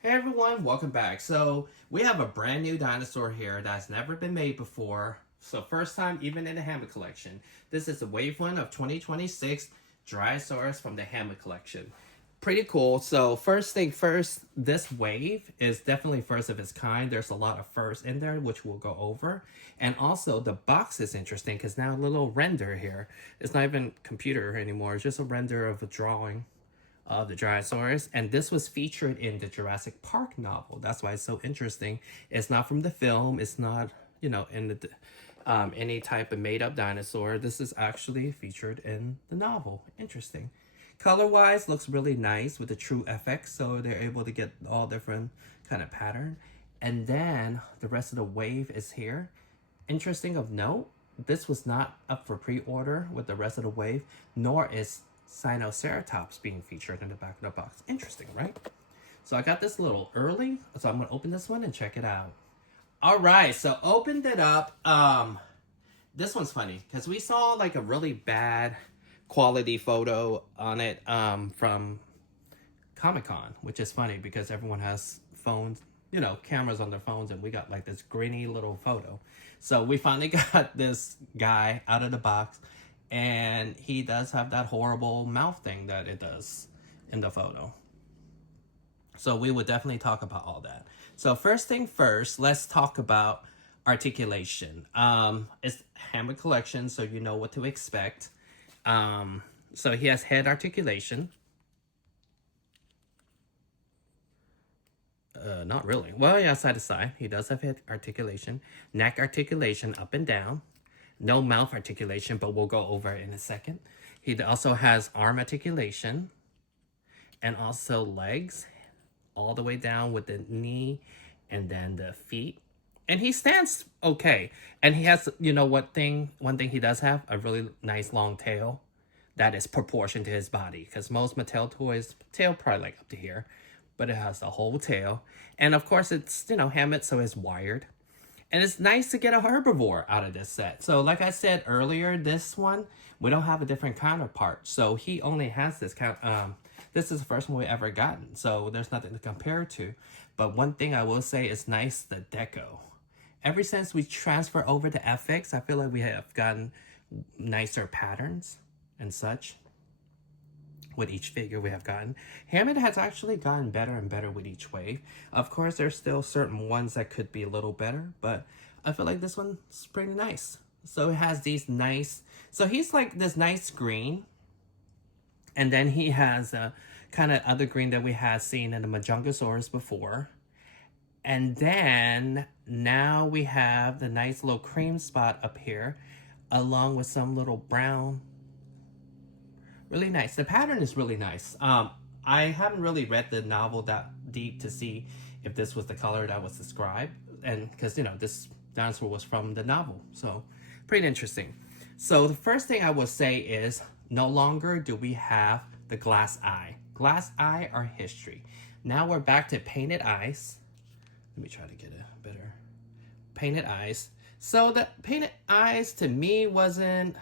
Hey everyone, welcome back. So we have a brand new dinosaur here that's never been made before. So first time even in the Hammond collection. This is the wave one of 2026 Dryosaurus from the Hammond collection. Pretty cool. So first thing first, this wave is definitely first of its kind. There's a lot of firsts in there, which we'll go over. And also the box is interesting because now a little render here. It's not even computer anymore. It's just a render of a drawing of the Dryosaurus, and this was featured in the Jurassic Park novel. That's why it's so interesting. It's not from the film. It's not, in the any type of made-up dinosaur. This is actually featured in the novel. Interesting. Color-wise, looks really nice with the true FX, so they're able to get all different kind of pattern. And then the rest of the wave is here. Interesting of note, this was not up for pre-order with the rest of the wave, nor is Sinoceratops being featured in the back of the box. Interesting, right? So I got this a little early, so I'm gonna open this one and check it out. All right, so opened it up. This one's funny because we saw like a really bad quality photo on it from Comic-Con, which is funny because everyone has phones, cameras on their phones, and we got like this grainy little photo. So we finally got this guy out of the box, and he does have that horrible mouth thing that it does in the photo. So we would definitely talk about all that. So first thing first, let's talk about articulation. It's Hammond collection, so you know what to expect. So he has head articulation. Not really. Well, yeah, side to side. He does have head articulation. Neck articulation up and down. No mouth articulation, but we'll go over it in a second. He also has arm articulation and also legs all the way down with the knee and then the feet. And he stands okay. And he has, one thing he does have, a really nice long tail that is proportioned to his body. Because most Mattel toys, tail probably like up to here, but it has the whole tail. And of course it's, Hammond, so it's wired. And it's nice to get a herbivore out of this set. So like I said earlier, this one, we don't have a different counterpart. So he only has this this is the first one we ever gotten. So there's nothing to compare to. But one thing I will say is nice, the Deco. Ever since we transfer over to FX, I feel like we have gotten nicer patterns and such with each figure we have gotten. Hammond has actually gotten better and better with each wave. Of course, there's still certain ones that could be a little better, but I feel like this one's pretty nice. So it has these nice, so he's like this nice green, and then he has a kind of other green that we had seen in the Majungasaurus before. And then now we have the nice little cream spot up here, along with some little brown. Really nice. The pattern is really nice. I haven't really read the novel that deep to see if this was the color that was described, and because this dinosaur was from the novel, so pretty interesting. So the first thing I will say is no longer do we have the glass eye. Glass eye are history. Now we're back to painted eyes. Let me try to get a better painted eyes. So the painted eyes to me wasn't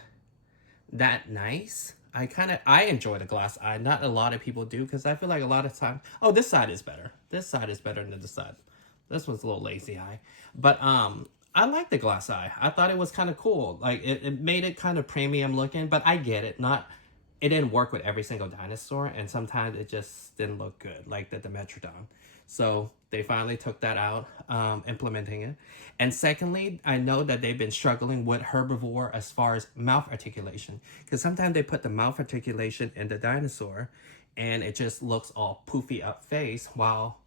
that nice. I enjoy the glass eye. Not a lot of people do because I feel like a lot of times, oh, this side is better. This side is better than this side. This one's a little lazy eye. But I like the glass eye. I thought it was kind of cool. Like it made it kind of premium looking, but I get it. It didn't work with every single dinosaur, and sometimes it just didn't look good, like the Dimetrodon. So they finally took that out, implementing it. And secondly, I know that they've been struggling with herbivore as far as mouth articulation, because sometimes they put the mouth articulation in the dinosaur and it just looks all poofy up face, while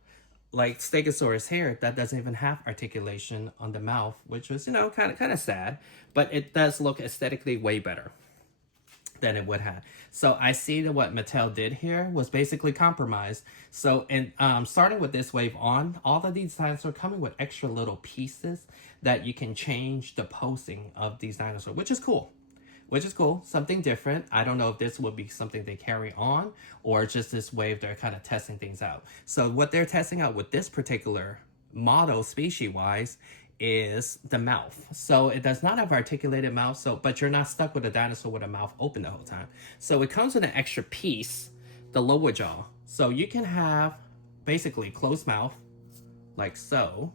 like Stegosaurus here, that doesn't even have articulation on the mouth, which was, kind of sad, but it does look aesthetically way better than it would have. So I see that what Mattel did here was basically compromised. So in starting with this wave on, all of these dinosaurs are coming with extra little pieces that you can change the posing of these dinosaurs, which is cool. Something different. I don't know if this would be something they carry on or just this wave they're kind of testing things out. So what they're testing out with this particular model species-wise is the mouth. So it does not have articulated mouth, but you're not stuck with a dinosaur with a mouth open the whole time. So it comes with an extra piece, the lower jaw. So you can have basically closed mouth, like so.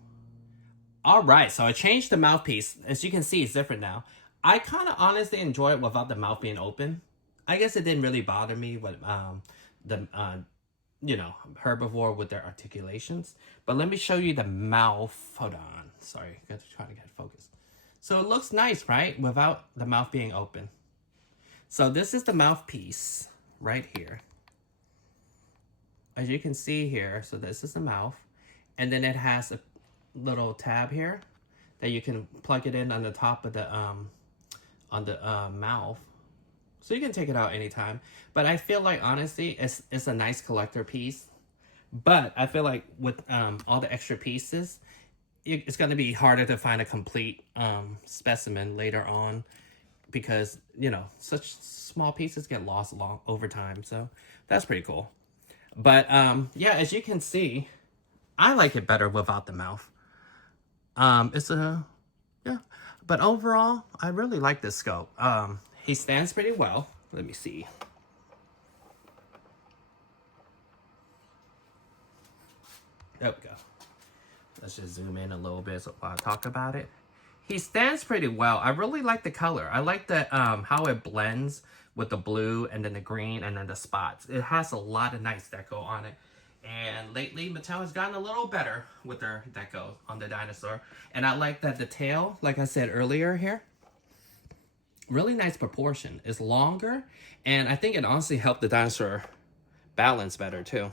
All right, so I changed the mouthpiece. As you can see, it's different now. I kind of honestly enjoy it without the mouth being open. I guess it didn't really bother me with the you know, herbivore with their articulations. But let me show you the mouth. Hold on, sorry, got to try to get focused. So it looks nice, right? Without the mouth being open. So this is the mouthpiece right here. As you can see here, so this is the mouth. And then it has a little tab here that you can plug it in on the top of the mouth. So you can take it out anytime. But I feel like, honestly, it's a nice collector piece. But I feel like with all the extra pieces, it's going to be harder to find a complete specimen later on. Because, you know, such small pieces get lost over time. So that's pretty cool. But, yeah, as you can see, I like it better without the mouth. Yeah. But overall, I really like this sculpt. He stands pretty well. Let me see. There we go. Let's just zoom in a little bit so while I talk about it. He stands pretty well. I really like the color. I like the how it blends with the blue and then the green and then the spots. It has a lot of nice deco on it. And lately, Mattel has gotten a little better with their deco on the dinosaur. And I like that the tail, like I said earlier here, really nice proportion. It's longer, and I think it honestly helped the dinosaur balance better too.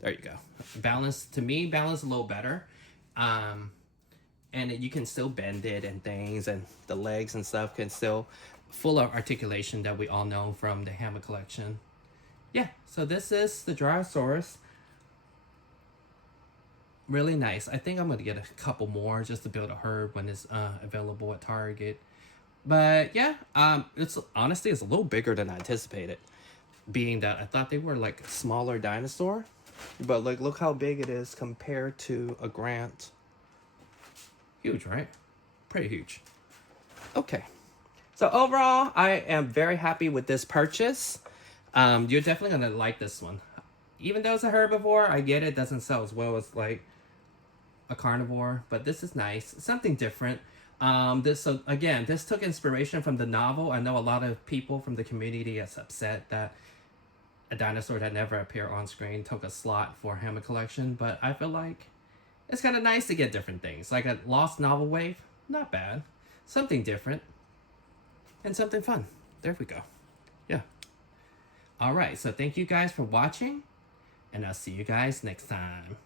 There you go. Balance, to me, balance a little better. And you can still bend it and things, and the legs and stuff can still full of articulation that we all know from the Hammond collection. Yeah, so this is the Dryosaurus. Really nice. I think I'm going to get a couple more just to build a herd when it's available at Target. But yeah, it's honestly, it's a little bigger than I anticipated. Being that I thought they were like a smaller dinosaur. But like, look how big it is compared to a Grant. Huge, right? Pretty huge. Okay. So overall, I am very happy with this purchase. You're definitely going to like this one. Even though it's a herbivore, I get it doesn't sell as well as like a carnivore. But this is nice. Something different. So again, this took inspiration from the novel. I know a lot of people from the community is upset that a dinosaur that never appeared on screen took a slot for Hammond collection. But I feel like it's kind of nice to get different things. Like a lost novel wave, not bad. Something different. And something fun. There we go. Yeah. All right, so thank you guys for watching, and I'll see you guys next time.